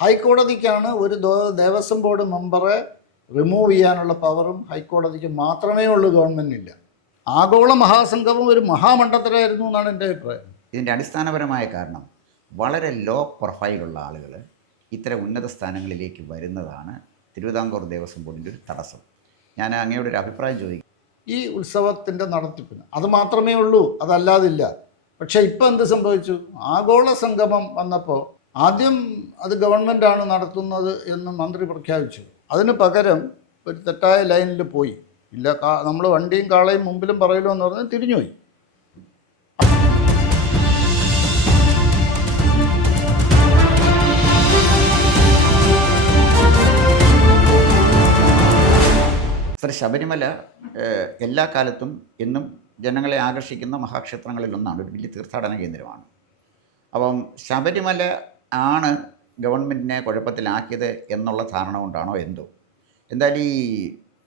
ഹൈക്കോടതിക്കാണ് ഒരു ദേവസ്വം ബോർഡ് മെമ്പറെ റിമൂവ് ചെയ്യാനുള്ള പവറും ഹൈക്കോടതിക്ക് മാത്രമേ ഉള്ളൂ, ഗവൺമെൻറ്റിനില്ല. ആഗോള മഹാസംഘവും ഒരു മഹാമണ്ഡലത്തിലായിരുന്നു എന്നാണ് എൻ്റെ അഭിപ്രായം. ഇതിൻ്റെ അടിസ്ഥാനപരമായ കാരണം വളരെ ലോ പ്രൊഫൈലുള്ള ആളുകൾ ഇത്തരം ഉന്നത സ്ഥാനങ്ങളിലേക്ക് വരുന്നതാണ് തിരുവിതാംകൂർ ദേവസ്വം ബോർഡിൻ്റെ ഒരു തടസ്സം. ഞാൻ അങ്ങയുടെ ഒരു അഭിപ്രായം ചോദിക്കും. ഈ ഉത്സവത്തിൻ്റെ നടത്തിപ്പിന് അത് മാത്രമേ ഉള്ളൂ, അതല്ലാതില്ല. പക്ഷേ ഇപ്പം എന്ത് സംഭവിച്ചു? ആഗോള സംഗമം വന്നപ്പോൾ ആദ്യം അത് ഗവൺമെൻറ്റാണ് നടത്തുന്നത് എന്ന് മന്ത്രി പ്രഖ്യാപിച്ചു. അതിന് പകരം ഒരു തെറ്റായ ലൈനിൽ പോയി. ഇല്ല, നമ്മൾ വണ്ടിയും കാളയും മുമ്പിലും പറയലോ എന്ന് പറഞ്ഞാൽ തിരിഞ്ഞുപോയി. ശ്രീ ശബരിമല എല്ലാ കാലത്തും എന്നും ജനങ്ങളെ ആകർഷിക്കുന്ന മഹാക്ഷേത്രങ്ങളിലൊന്നാണ്, ഒരു വലിയ തീർത്ഥാടന കേന്ദ്രമാണ്. അപ്പം ശബരിമല ആണ് ഗവൺമെൻറ്റിനെ കുഴപ്പത്തിലാക്കിയത് എന്നുള്ള ധാരണ കൊണ്ടാണോ എന്തോ. എന്തായാലും ഈ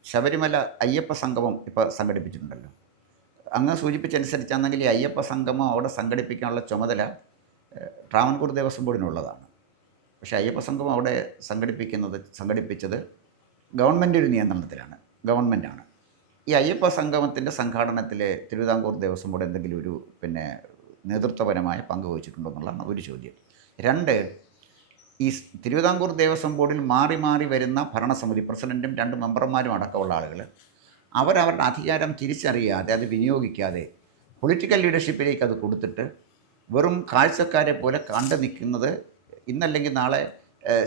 ശബരിമല അയ്യപ്പ സംഗമം ഇപ്പോൾ സംഘടിപ്പിച്ചിട്ടുണ്ടല്ലോ. അങ്ങ് സൂചിപ്പിച്ചനുസരിച്ചാണെങ്കിൽ ഈ അയ്യപ്പ സംഗമം അവിടെ സംഘടിപ്പിക്കാനുള്ള ചുമതല ട്രാവൻകൂർ ദേവസ്വം ബോർഡിനുള്ളതാണ്. പക്ഷേ അയ്യപ്പ സംഗമം അവിടെ സംഘടിപ്പിച്ചത് ഗവൺമെൻറ് ഒരു നിയന്ത്രണത്തിലാണ്, ഗവൺമെൻറ്റാണ്. ഈ അയ്യപ്പ സംഗമത്തിൻ്റെ സംഘാടനത്തിൽ തിരുവിതാംകൂർ ദേവസ്വം ബോർഡ് എന്തെങ്കിലും ഒരു നേതൃത്വപരമായ പങ്ക് വഹിച്ചിട്ടുണ്ടോ എന്നുള്ളതാണ് ഒരു ചോദ്യം. രണ്ട്, ഈ തിരുവിതാംകൂർ ദേവസ്വം ബോർഡിൽ മാറി മാറി വരുന്ന ഭരണസമിതി പ്രസിഡൻറ്റും 2 മെമ്പർമാരും അടക്കമുള്ള ആളുകൾ അവരവരുടെ അധികാരം തിരിച്ചറിയാതെ അത് വിനിയോഗിക്കാതെ പൊളിറ്റിക്കൽ ലീഡർഷിപ്പിലേക്ക് അത് കൊടുത്തിട്ട് വെറും കാഴ്ചക്കാരെ പോലെ കണ്ടു നിൽക്കുന്നത് ഇന്നല്ലെങ്കിൽ നാളെ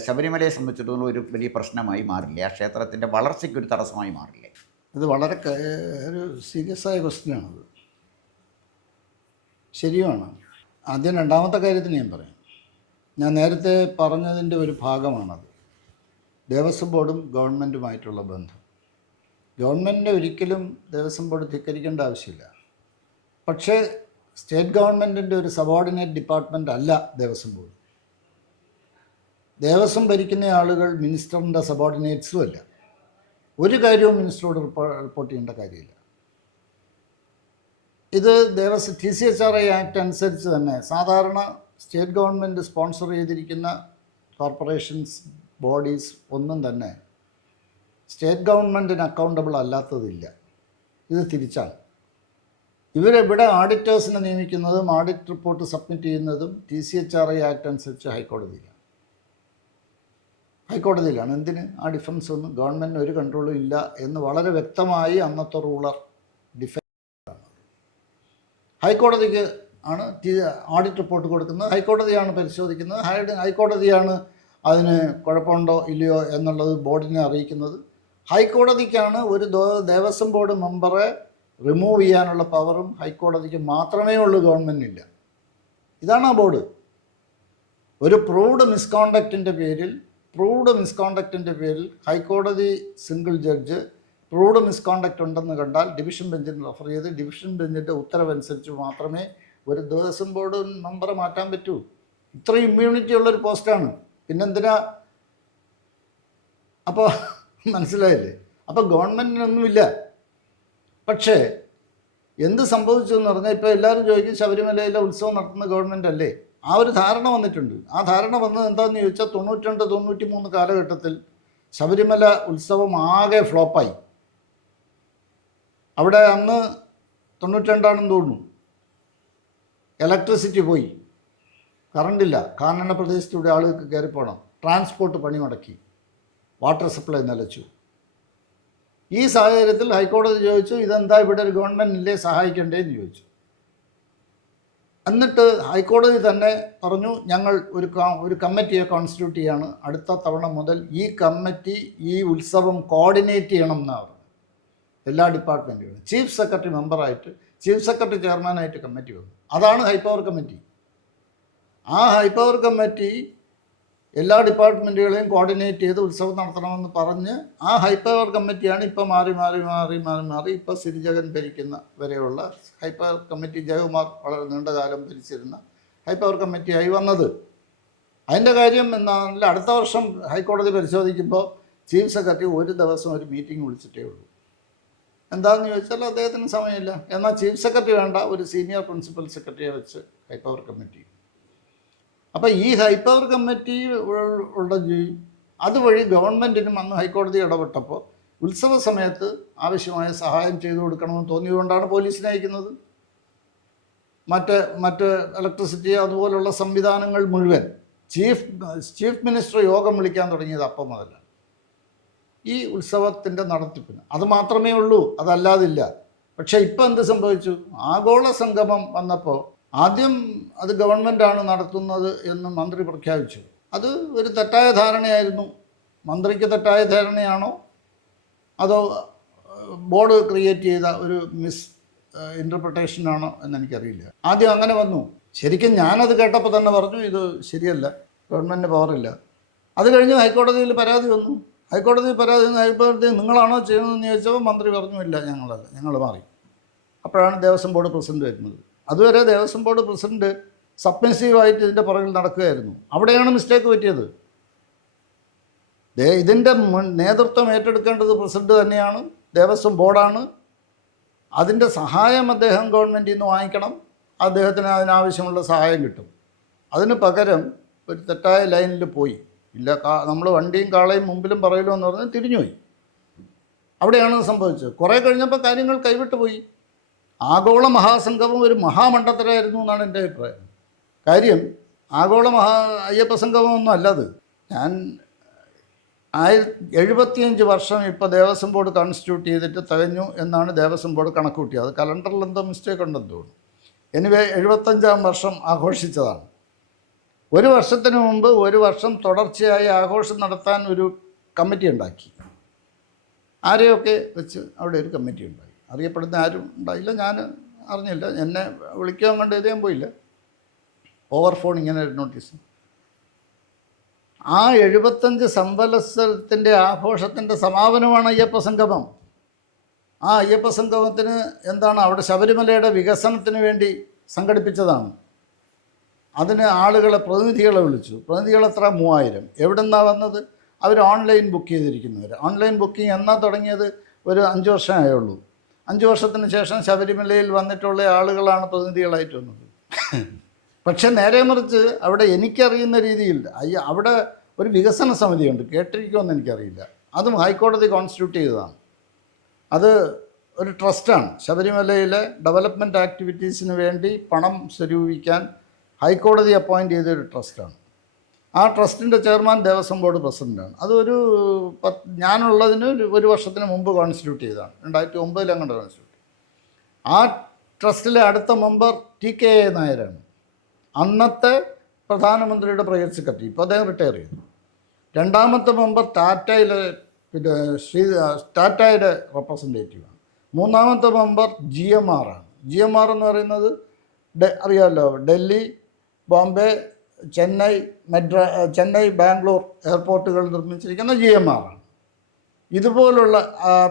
ശബരിമലയെ സംബന്ധിച്ചിടത്തോളം ഒരു വലിയ പ്രശ്നമായി മാറില്ലേ? ആ ക്ഷേത്രത്തിൻ്റെ വളർച്ചയ്ക്ക് ഒരു തടസ്സമായി മാറില്ലേ? ഇത് വളരെ ഒരു സീരിയസ് ആയ ക്വസ്റ്റ്യനാണത്. ശരിയാണ്. ആദ്യം രണ്ടാമത്തെ കാര്യത്തിന് ഞാൻ പറയാം. ഞാൻ നേരത്തെ പറഞ്ഞതിൻ്റെ ഒരു ഭാഗമാണത്. ദേവസ്വം ബോർഡും ഗവൺമെൻറ്റുമായിട്ടുള്ള ബന്ധം. ഗവൺമെൻറ്റിനെ ഒരിക്കലും ദേവസ്വം ബോർഡ് ധിക്കരിക്കേണ്ട ആവശ്യമില്ല. പക്ഷേ സ്റ്റേറ്റ് ഗവൺമെൻറ്റിൻ്റെ ഒരു സബോർഡിനേറ്റ് ഡിപ്പാർട്ട്മെൻ്റ് അല്ല ദേവസ്വം ബോർഡ്. ദേവസ്വം ഭരിക്കുന്ന ആളുകൾ മിനിസ്റ്ററിൻ്റെ സബോർഡിനേറ്റ്സും അല്ല. ഒരു കാര്യവും മിനിസ്റ്ററോട് റിപ്പോർട്ട് ചെയ്യേണ്ട കാര്യമില്ല. ഇത് TCHRA ആക്ട് അനുസരിച്ച് തന്നെ സാധാരണ സ്റ്റേറ്റ് ഗവൺമെൻറ് സ്പോൺസർ ചെയ്തിരിക്കുന്ന കോർപ്പറേഷൻസ്, ബോഡീസ് ഒന്നും തന്നെ സ്റ്റേറ്റ് ഗവൺമെൻറ്റിന് അക്കൗണ്ടബിൾ അല്ലാത്തതില്ല. ഇത് തിരിച്ചാണ്. ഇവരെവിടെ ഓഡിറ്റേഴ്സിനെ നിയമിക്കുന്നതും ഓഡിറ്റ് റിപ്പോർട്ട് സബ്മിറ്റ് ചെയ്യുന്നതും TCHRA ആക്ട് അനുസരിച്ച് ഹൈക്കോടതിയിലാണ്. എന്തിന്? ആ ഡിഫൻസ് ഒന്നും ഗവൺമെൻറ്റിന് ഒരു കൺട്രോളും ഇല്ല എന്ന് വളരെ വ്യക്തമായി അന്നത്തെ റൂളർ ഡിഫൻസ്. ഹൈക്കോടതിക്ക് ആണ് ഓഡിറ്റ് റിപ്പോർട്ട് കൊടുക്കുന്നത്, ഹൈക്കോടതിയാണ് പരിശോധിക്കുന്നത്, ഹൈക്കോടതിയാണ് അതിന് കുഴപ്പമുണ്ടോ ഇല്ലയോ എന്നുള്ളത് ബോർഡിനെ അറിയിക്കുന്നത്. ഹൈക്കോടതിക്കാണ് ഒരു ദേവസ്വം ബോർഡ് മെമ്പറെ റിമൂവ് ചെയ്യാനുള്ള പവറും ഹൈക്കോടതിക്ക് മാത്രമേ ഉള്ളൂ, ഗവൺമെൻറ്റിനില്ല. ഇതാണ് ആ ബോർഡ്. ഒരു പ്രൂവ്ഡ് മിസ്കോണ്ടക്റ്റിൻ്റെ പേരിൽ ഹൈക്കോടതി സിംഗിൾ ജഡ്ജ് പ്രൂവ്ഡ് മിസ്കോണ്ടക്റ്റ് ഉണ്ടെന്ന് കണ്ടാൽ ഡിവിഷൻ ബെഞ്ചിന് റെഫർ ചെയ്ത് ഡിവിഷൻ ബെഞ്ചിൻ്റെ ഉത്തരവനുസരിച്ച് മാത്രമേ ഒരു ദേവസ്വം ബോർഡ് മെമ്പറെ മാറ്റാൻ പറ്റൂ. ഇത്രയും ഇമ്മ്യൂണിറ്റി ഉള്ളൊരു പോസ്റ്റാണ്. പിന്നെന്തിനാ? അപ്പോൾ മനസ്സിലായില്ലേ? അപ്പോൾ ഗവൺമെൻറ്റിനൊന്നുമില്ല. പക്ഷേ എന്ത് സംഭവിച്ചു എന്ന് പറഞ്ഞാൽ ഇപ്പോൾ എല്ലാവരും ചോദിക്കും ശബരിമലയിലെ ഉത്സവം നടത്തുന്ന ഗവൺമെൻറ് അല്ലേ? ആ ഒരു ധാരണ വന്നിട്ടുണ്ട്. ആ ധാരണ വന്നത് എന്താണെന്ന് ചോദിച്ചാൽ 92-93 കാലഘട്ടത്തിൽ ശബരിമല ഉത്സവം ആകെ ഫ്ലോപ്പായി. അവിടെ അന്ന് 92 തോന്നുന്നു, ഇലക്ട്രിസിറ്റി പോയി, കറണ്ടില്ല, കാനന പ്രദേശത്തൂടെ ആളുകൾക്ക് കയറിപ്പോകണം, ട്രാൻസ്പോർട്ട് പണി മുടക്കി, വാട്ടർ സപ്ലൈ നിലച്ചു. ഈ സാഹചര്യത്തിൽ ഹൈക്കോടതി ചോദിച്ചു, ഇതെന്താ ഇവിടെ ഒരു ഗവൺമെൻറ് ഇല്ലേ സഹായിക്കണ്ടേന്ന് ചോദിച്ചു. എന്നിട്ട് ഹൈക്കോടതി തന്നെ പറഞ്ഞു, ഞങ്ങൾ ഒരു കമ്മിറ്റിയെ കോൺസ്റ്റിറ്റ്യൂട്ട് ചെയ്യാണ്, അടുത്ത തവണ മുതൽ ഈ കമ്മിറ്റി ഈ ഉത്സവം കോർഡിനേറ്റ് ചെയ്യണം എന്നാണ് പറഞ്ഞത്. എല്ലാ ഡിപ്പാർട്ട്മെൻറ്റുകളും ചീഫ് സെക്രട്ടറി മെമ്പറായിട്ട്, ചീഫ് സെക്രട്ടറി ചെയർമാനായിട്ട് കമ്മിറ്റി വന്നു. അതാണ് ഹൈപ്പവർ കമ്മിറ്റി. ആ ഹൈപ്പവർ കമ്മിറ്റി എല്ലാ ഡിപ്പാർട്ട്മെൻറ്റുകളെയും കോർഡിനേറ്റ് ചെയ്ത് ഉത്സവം നടത്തണമെന്ന് പറഞ്ഞ് ആ ഹൈപ്പവർ കമ്മിറ്റിയാണ് ഇപ്പോൾ മാറി ഇപ്പോൾ സിരിജഗൻ ഭരിക്കുന്ന വരെയുള്ള ഹൈപ്പവർ കമ്മിറ്റി, ജയകുമാർ വളരെ നീണ്ടകാലം ഭരിച്ചിരുന്ന ഹൈപ്പവർ കമ്മിറ്റിയായി വന്നത്. അതിൻ്റെ കാര്യം എന്നാൽ അടുത്ത വർഷം ഹൈക്കോടതി പരിശോധിക്കുമ്പോൾ ചീഫ് സെക്രട്ടറി ഒരു ദിവസം ഒരു മീറ്റിംഗ് വിളിച്ചിട്ടേ ഉള്ളൂ. എന്താണെന്ന് ചോദിച്ചാൽ അദ്ദേഹത്തിന് സമയമില്ല. എന്നാൽ ചീഫ് സെക്രട്ടറി വേണ്ട, ഒരു സീനിയർ പ്രിൻസിപ്പൽ സെക്രട്ടറിയെ വെച്ച് ഹൈപ്പവർ കമ്മിറ്റി. അപ്പോൾ ഈ ഹൈപ്പവർ കമ്മിറ്റി അതുവഴി ഗവൺമെൻറ്റിനും അന്ന് ഹൈക്കോടതി ഇടപെട്ടപ്പോൾ ഉത്സവ സമയത്ത് ആവശ്യമായ സഹായം ചെയ്തു കൊടുക്കണമെന്ന് തോന്നിയതുകൊണ്ടാണ് പോലീസിനെ അയക്കുന്നത്. മറ്റ് ഇലക്ട്രിസിറ്റി അതുപോലുള്ള സംവിധാനങ്ങൾ മുഴുവൻ ചീഫ് മിനിസ്റ്റർ യോഗം വിളിക്കാൻ തുടങ്ങിയത് അപ്പം മുതലാണ് ഈ ഉത്സവത്തിൻ്റെ നടത്തിപ്പിന്. അത് മാത്രമേ ഉള്ളൂ, അതല്ലാതില്ല. പക്ഷേ ഇപ്പം എന്ത് സംഭവിച്ചു? ആഗോള സംഗമം വന്നപ്പോൾ ആദ്യം അത് ഗവൺമെൻറ്റാണ് നടത്തുന്നത് എന്ന് മന്ത്രി പ്രഖ്യാപിച്ചു. അത് ഒരു തെറ്റായ ധാരണയായിരുന്നു. മന്ത്രിക്ക് തെറ്റായ ധാരണയാണോ അതോ ബോർഡ് ക്രിയേറ്റ് ചെയ്ത ഒരു ഇൻ്റർപ്രിട്ടേഷനാണോ എന്നെനിക്കറിയില്ല. ആദ്യം അങ്ങനെ വന്നു. ശരിക്കും ഞാനത് കേട്ടപ്പോൾ തന്നെ പറഞ്ഞു ഇത് ശരിയല്ല, ഗവൺമെൻറ്റിന് പവറില്ല. അത് കഴിഞ്ഞ് ഹൈക്കോടതിയിൽ പരാതി വന്നു. ഹൈക്കോടതി നിങ്ങളാണോ ചെയ്യുന്നതെന്ന് ചോദിച്ചപ്പോൾ മന്ത്രി പറഞ്ഞു ഇല്ല, ഞങ്ങളല്ല, ഞങ്ങൾ മാറി. അപ്പോഴാണ് ദേവസ്വം ബോർഡ് പ്രസിഡന്റ് വരുന്നത്. അതുവരെ ദേവസ്വം ബോർഡ് പ്രസിഡന്റ് സബ്മിസീവായിട്ട് ഇതിൻ്റെ പുറകിൽ നടക്കുകയായിരുന്നു. അവിടെയാണ് മിസ്റ്റേക്ക് പറ്റിയത്. ഇതിൻ്റെ നേതൃത്വം ഏറ്റെടുക്കേണ്ടത് പ്രസിഡന്റ് തന്നെയാണ്, ദേവസ്വം ബോർഡാണ്. അതിൻ്റെ സഹായം അദ്ദേഹം ഗവൺമെൻറ്റിൽ നിന്ന് വാങ്ങിക്കണം, അദ്ദേഹത്തിന് അതിനാവശ്യമുള്ള സഹായം കിട്ടും. അതിന് പകരം ഒരു തെറ്റായ ലൈനിൽ പോയി. ഇല്ല, നമ്മൾ വണ്ടിയും കാളയും മുമ്പിലും പറയലോ എന്ന് പറഞ്ഞാൽ തിരിഞ്ഞുപോയി. അവിടെയാണ് സംഭവിച്ചത്. കുറേ കഴിഞ്ഞപ്പോൾ കാര്യങ്ങൾ കൈവിട്ടു പോയി. ആഗോള മഹാസംഗമം ഒരു മഹാമണ്ഡത്തരായിരുന്നു എന്നാണ് എൻ്റെ അഭിപ്രായം. കാര്യം ആഗോള അയ്യപ്പ സംഗമമൊന്നും അല്ലത്. ഞാൻ 75 വർഷം ഇപ്പോൾ ദേവസ്വം ബോർഡ് കോൺസ്റ്റിറ്റ്യൂട്ട് ചെയ്തിട്ട് തികഞ്ഞു എന്നാണ് ദേവസ്വം ബോർഡ് കണക്ക് കൂട്ടിയത്. അത് കലണ്ടറിൽ എന്തോ മിസ്റ്റേക്ക് ഉണ്ടെന്ന് തോന്നുന്നു. എനിവേ 75ാം വർഷം ആഘോഷിച്ചതാണ്. ഒരു വർഷത്തിന് മുമ്പ് ഒരു വർഷം തുടർച്ചയായി ആഘോഷം നടത്താൻ ഒരു കമ്മിറ്റി ഉണ്ടാക്കി. ആരെയൊക്കെ വെച്ച് അവിടെ ഒരു കമ്മിറ്റി ഉണ്ടായി. അറിയപ്പെടുന്ന ആരും ഉണ്ടായില്ല, ഞാൻ അറിഞ്ഞില്ല. എന്നെ വിളിക്കാൻ കണ്ട് ഇതേം പോയില്ല. ഓവർ ഫോൺ ഇങ്ങനെ ഒരു നോട്ടീസ്. ആ 75 സംവത്സരത്തിൻ്റെ ആഘോഷത്തിൻ്റെ സമാപനമാണ് അയ്യപ്പ സംഗമം. ആ അയ്യപ്പ സംഗമത്തിന് എന്താണ് അവിടെ ശബരിമലയുടെ വികസനത്തിന് വേണ്ടി സംഘടിപ്പിച്ചതാണ്. അതിന് ആളുകളെ പ്രതിനിധികളെ വിളിച്ചു. പ്രതിനിധികൾ എത്ര? 3000. എവിടെ നിന്നാണ് വന്നത്? അവർ ഓൺലൈൻ ബുക്ക് ചെയ്തിരിക്കുന്നവർ. ഓൺലൈൻ ബുക്കിംഗ് എന്നാ തുടങ്ങിയത്? ഒരു 5 വർഷമായുള്ളൂ. 5 വർഷത്തിന് ശേഷം ശബരിമലയിൽ വന്നിട്ടുള്ള ആളുകളാണ് പ്രതിനിധികളായിട്ട് വന്നത്. പക്ഷെ നേരെ മറിച്ച് അവിടെ എനിക്കറിയുന്ന രീതിയിൽ അവിടെ ഒരു വികസന സമിതിയുണ്ട്, കേട്ടിരിക്കുമെന്ന് എനിക്കറിയില്ല. അതും ഹൈക്കോടതി കോൺസ്റ്റിറ്റ്യൂട്ട് ചെയ്തതാണ്. അത് ഒരു ട്രസ്റ്റാണ്. ശബരിമലയിലെ ഡെവലപ്മെൻറ്റ് ആക്ടിവിറ്റീസിന് വേണ്ടി പണം സ്വരൂപിക്കാൻ ഹൈക്കോടതി അപ്പോയിൻ്റ് ചെയ്തൊരു ട്രസ്റ്റാണ്. ആ ട്രസ്റ്റിൻ്റെ ചെയർമാൻ ദേവസ്വം ബോർഡ് പ്രസിഡൻ്റാണ്. അതൊരു ഞാനുള്ളതിന് ഒരു വർഷത്തിന് മുമ്പ് കോൺസ്റ്റിറ്റ്യൂട്ട് ചെയ്തതാണ്. 2009 അങ്ങോട്ട് കോൺസ്റ്റിറ്റ്യൂട്ട്. ആ ട്രസ്റ്റിലെ അടുത്ത മെമ്പർ TK നായരാണ്, അന്നത്തെ പ്രധാനമന്ത്രിയുടെ പ്രൈവറ്റ് സെക്രട്ടറി. ഇപ്പോൾ അദ്ദേഹം റിട്ടയർ ചെയ്തു. രണ്ടാമത്തെ മെമ്പർ ടാറ്റയുടെ റെപ്രസെൻറ്റേറ്റീവാണ്. മൂന്നാമത്തെ മെമ്പർ GMR ആണ്. GMR എന്ന് പറയുന്നത് അറിയാമല്ലോ, ഡൽഹി, ബോംബെ, ചെന്നൈ, ബാംഗ്ലൂർ എയർപോർട്ടുകൾ നിർമ്മിച്ചിരിക്കുന്ന GMR ആണ്. ഇതുപോലുള്ള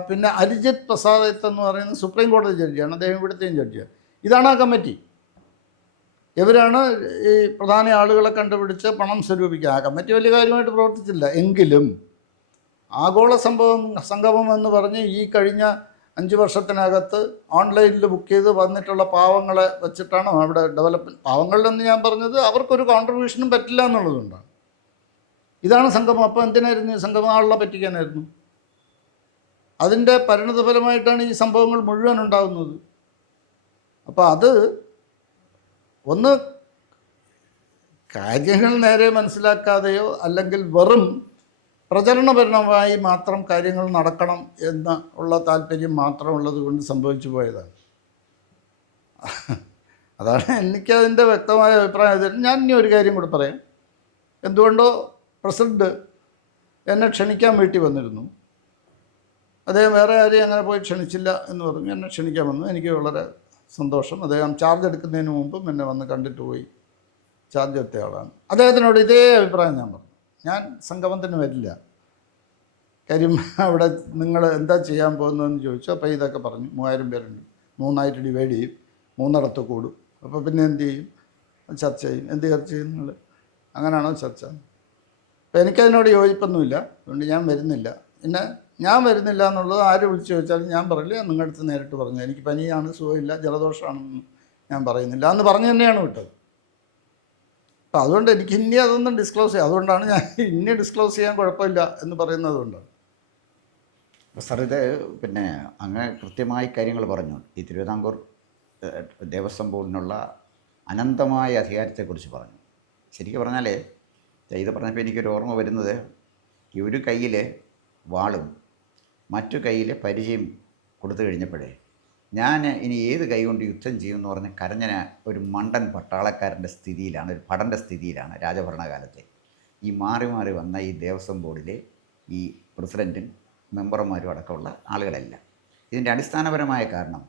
പിന്നെ അരിജിത് പ്രസാദ് എന്ന് പറയുന്ന സുപ്രീം കോടതി ജഡ്ജിയാണ്, അദ്ദേഹം ഇവിടുത്തെയും ജഡ്ജിയാണ്. ഇതാണ് ആ കമ്മിറ്റി. ഇവരാണ് ഈ പ്രധാന ആളുകളെ കണ്ടുപിടിച്ച് പണം സ്വരൂപിക്കുക. ആ കമ്മിറ്റി വലിയ കാര്യമായിട്ട് പ്രവർത്തിച്ചില്ല. എങ്കിലും ആഗോള സംഗമം എന്ന് പറഞ്ഞ് ഈ കഴിഞ്ഞ 5 വർഷത്തിനകത്ത് ഓൺലൈനിൽ ബുക്ക് ചെയ്ത് വന്നിട്ടുള്ള പാവങ്ങളെ വെച്ചിട്ടാണ് അവിടെ ഡെവലപ്മെൻറ്റ്. പാവങ്ങളിലെന്ന് ഞാൻ പറഞ്ഞത് അവർക്കൊരു കോൺട്രിബ്യൂഷനും പറ്റില്ല എന്നുള്ളതുകൊണ്ടാണ്. ഇതാണ് സംഗമം. അപ്പോൾ എന്തിനായിരുന്നു ഈ സംഗമം? ആളുകളെ പറ്റിക്കാനായിരുന്നു. അതിൻ്റെ പരിണതഫലമായിട്ടാണ് ഈ സംഭവങ്ങൾ മുഴുവൻ ഉണ്ടാകുന്നത്. അപ്പോൾ അത് ഒന്ന് കാര്യങ്ങൾ നേരെ മനസ്സിലാക്കാതെയോ അല്ലെങ്കിൽ വെറും പ്രചരണപരമായി മാത്രം കാര്യങ്ങൾ നടക്കണം എന്ന് ഉള്ള താല്പര്യം മാത്രമുള്ളത് കൊണ്ട് സംഭവിച്ചു പോയതാണ്. അതാണ് എനിക്കതിൻ്റെ വ്യക്തമായ അഭിപ്രായം. ഞാൻ ഇനി ഒരു കാര്യം കൂടി പറയാം. എന്തുകൊണ്ടോ പ്രസിഡന്റ് എന്നെ ക്ഷണിക്കാൻ വീട്ടിൽ വന്നിരുന്നു. അദ്ദേഹം വേറെ ആരെയും അങ്ങനെ പോയി ക്ഷണിച്ചില്ല എന്ന് പറഞ്ഞു. എന്നെ ക്ഷണിക്കാൻ വന്നു. എനിക്ക് വളരെ സന്തോഷം. അദ്ദേഹം ചാർജ് എടുക്കുന്നതിന് മുമ്പും എന്നെ വന്ന് കണ്ടിട്ട് പോയി. ചാർജ് എടുത്ത ആളാണ്. അദ്ദേഹത്തിനോട് ഇതേ അഭിപ്രായം ഞാൻ പറഞ്ഞു. ഞാൻ സംഗമത്തിന് വരില്ല. കാര്യം അവിടെ നിങ്ങൾ എന്താ ചെയ്യാൻ പോകുന്നതെന്ന് ചോദിച്ചു. അപ്പോൾ ഇതൊക്കെ പറഞ്ഞു. 3000 പേരുണ്ട്, 3ആയിട്ട് ഡിവൈഡ് ചെയ്യും, 3 കൂടും. അപ്പോൾ പിന്നെ എന്ത് ചെയ്യും? ചർച്ച ചെയ്യും. എന്ത് ചർച്ച ചെയ്യും നിങ്ങൾ? അങ്ങനെയാണോ ചർച്ച? അപ്പോൾ എനിക്കതിനോട് യോജിപ്പൊന്നുമില്ല. അതുകൊണ്ട് ഞാൻ വരുന്നില്ല. പിന്നെ ഞാൻ വരുന്നില്ല എന്നുള്ളത് ആര് വിളിച്ച് ചോദിച്ചാലും ഞാൻ പറയില്ല. നിങ്ങളുടെ അടുത്ത് നേരിട്ട് പറഞ്ഞു. എനിക്ക് പനിയാണ്, സുഖമില്ല, ജലദോഷമാണെന്ന് ഞാൻ പറയുന്നില്ല എന്ന് പറഞ്ഞു തന്നെയാണ് വിട്ടത്. അപ്പം അതുകൊണ്ട് എനിക്ക് ഇനി അതൊന്നും ഡിസ്ക്ലോസ് ചെയ്യാം, അതുകൊണ്ടാണ് ഞാൻ ഇനി ഡിസ്ക്ലോസ് ചെയ്യാൻ കുഴപ്പമില്ല എന്ന് പറയുന്നത് കൊണ്ടാണ്. സാർ ഇത് പിന്നെ അങ്ങ് കൃത്യമായി കാര്യങ്ങൾ പറഞ്ഞു. ഈ തിരുവിതാംകൂർ ദേവസ്വം ബോർഡിനുള്ള അനന്തമായ അധികാരത്തെക്കുറിച്ച് പറഞ്ഞു. ശരിക്കും പറഞ്ഞാൽ ഇത് പറഞ്ഞപ്പോൾ എനിക്കൊരു ഓർമ്മ വരുന്നത്, ഈ ഒരു കയ്യിൽ വാളും മറ്റു കയ്യിൽ പരിചയം കൊടുത്തു കഴിഞ്ഞപ്പോഴേ ഞാൻ ഇനി ഏത് കൈ കൊണ്ട് യുദ്ധം ചെയ്യുമെന്ന് പറഞ്ഞ് കരഞ്ഞ ഒരു മണ്ടൻ പട്ടാളക്കാരൻ്റെ സ്ഥിതിയിലാണ്, ഒരു ഭടൻ്റെ സ്ഥിതിയിലാണ് രാജഭരണകാലത്തെ ഈ മാറി മാറി വന്ന ഈ ദേവസ്വം ബോർഡിലെ ഈ പ്രസിഡൻറ്റും മെമ്പർമാരും അടക്കമുള്ള ആളുകളെല്ലാം. ഇതിൻ്റെ അടിസ്ഥാനപരമായ കാരണം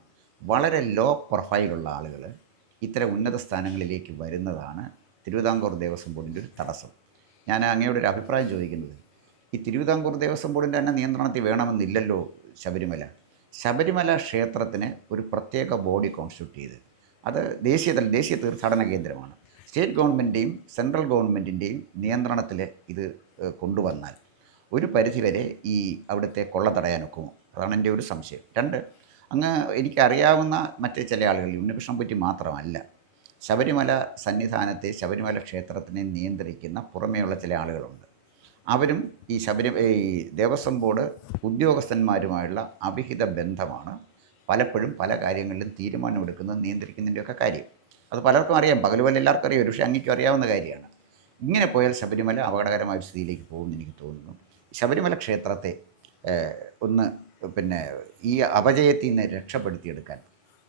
വളരെ ലോ പ്രൊഫൈലുള്ള ആളുകൾ ഇത്തരം ഉന്നത സ്ഥാനങ്ങളിലേക്ക് വരുന്നതാണ് തിരുവിതാംകൂർ ദേവസ്വം ബോർഡിൻ്റെ ഒരു തടസ്സം. ഞാൻ അങ്ങയുടെ ഒരു അഭിപ്രായം ചോദിക്കുന്നത്, ഈ തിരുവിതാംകൂർ ദേവസ്വം ബോർഡിൻ്റെ തന്നെ നിയന്ത്രണത്തിൽ വേണമെന്നില്ലല്ലോ ശബരിമല. ശബരിമല ക്ഷേത്രത്തിന് ഒരു പ്രത്യേക ബോഡി കോൺസ്റ്റിറ്റ്യൂട്ട് ചെയ്ത് അത് ദേശീയ തീർത്ഥാടന കേന്ദ്രമാണ്. സ്റ്റേറ്റ് ഗവൺമെൻറ്റിൻ്റെയും സെൻട്രൽ ഗവൺമെൻറ്റിൻ്റെയും നിയന്ത്രണത്തിൽ ഇത് കൊണ്ടുവന്നാൽ ഒരു പരിധിവരെ ഈ അവിടുത്തെ കൊള്ള തടയാനൊക്കുമോ? അതാണ് എൻ്റെ ഒരു സംശയം. രണ്ട്, അങ്ങ് എനിക്കറിയാവുന്ന മറ്റ് ചില ആളുകൾ, ഉണ്ണികൃഷ്ണൻ പറ്റി മാത്രമല്ല, ശബരിമല സന്നിധാനത്തെ ശബരിമല ക്ഷേത്രത്തിനെ നിയന്ത്രിക്കുന്ന പുറമേയുള്ള ചില ആളുകളുണ്ട്. അവരും ഈ ദേവസ്വം ബോർഡ് ഉദ്യോഗസ്ഥന്മാരുമായുള്ള അവിഹിത ബന്ധമാണ് പലപ്പോഴും പല കാര്യങ്ങളിലും തീരുമാനമെടുക്കുന്നത്, നിയന്ത്രിക്കുന്നതിൻ്റെയൊക്കെ കാര്യം. അത് പലർക്കും അറിയാം, പകലുപോലെ എല്ലാവർക്കും അറിയാം, പക്ഷേ അങ്ങേക്കും അറിയാവുന്ന കാര്യമാണ്. ഇങ്ങനെ പോയാൽ ശബരിമല അപകടകരമായ സ്ഥിതിയിലേക്ക് പോകുമെന്ന് എനിക്ക് തോന്നുന്നു. ശബരിമല ക്ഷേത്രത്തെ ഒന്ന് പിന്നെ ഈ അപജയത്തിൽ നിന്ന് രക്ഷപ്പെടുത്തിയെടുക്കാൻ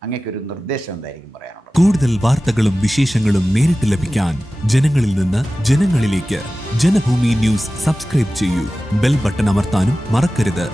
അങ്ങേക്കൊരു നിർദ്ദേശം എന്തായിരിക്കും പറയാനുള്ളത്? കൂടുതൽ വാർത്തകളും വിശേഷങ്ങളും നേരിട്ട് ലഭിക്കാൻ ജനങ്ങളിൽ നിന്ന് ജനങ്ങളിലേക്ക് ജനഭൂമി ന്യൂസ് സബ്സ്ക്രൈബ് ചെയ്യൂ. ബെൽ ബട്ടൺ അമർത്താനും മറക്കരുത്.